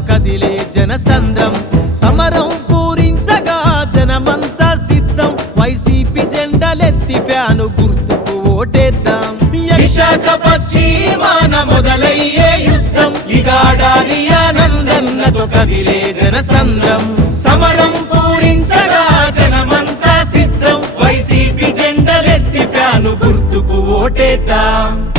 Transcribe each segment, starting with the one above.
కదిలే జనసంద్రం. సమరం పూరించగా జనమంతా సిద్ధం. వైసీపీ జెండలెత్తి ఫ్యాను గుర్తుకు ఓటేద్దాం. విశాఖ పశ్చిమాన మొదలయ్యే యుద్ధం. ఇగాడాలి ఆనందన్నతో కదిలే జనసంద్రం. సమరం పూరించగా జనమంతా సిద్ధం. వైసీపీ జెండలెత్తి ఫ్యాను గుర్తుకు ఓటేద్దాం.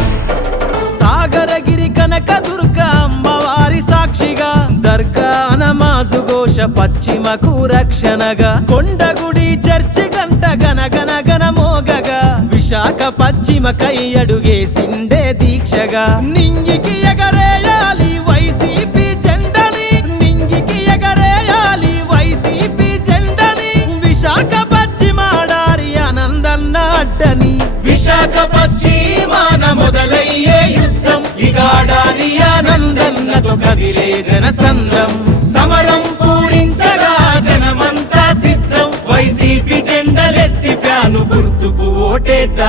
నమాజు పశ్చిమకు రక్షణగా కొండగుడి చర్చి గంట గన గన గన మోగగా విశాఖ పశ్చిమకై అడుగేసిండే దీక్షగా. నింగికి ఎగరేయాలి వైసీపీ జెండని నింగికి ఎగరేయాలి వైసీపీ జెండని. విశాఖ పశ్చిమాడారి ఆనందన్న అడ్డని. విశాఖ పశ్చిమాన మొదలయ్యే యుద్ధం ఇగాడారి ఆనందన్నతో కదిలే జనసంద్రం. కోటేట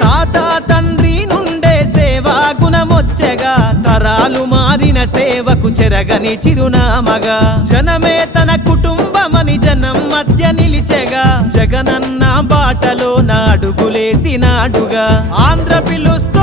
తాత తండ్రి నుండే సేవా గుణమొచ్చగా తరాలు మారిన సేవకు చెరగని చిరునామగా. జనమే తన కుటుంబమని జనం మధ్య నిలిచెగా జగనన్న బాటలో నాడుగులేసినాడుగా ఆంధ్ర పిలుస్తూ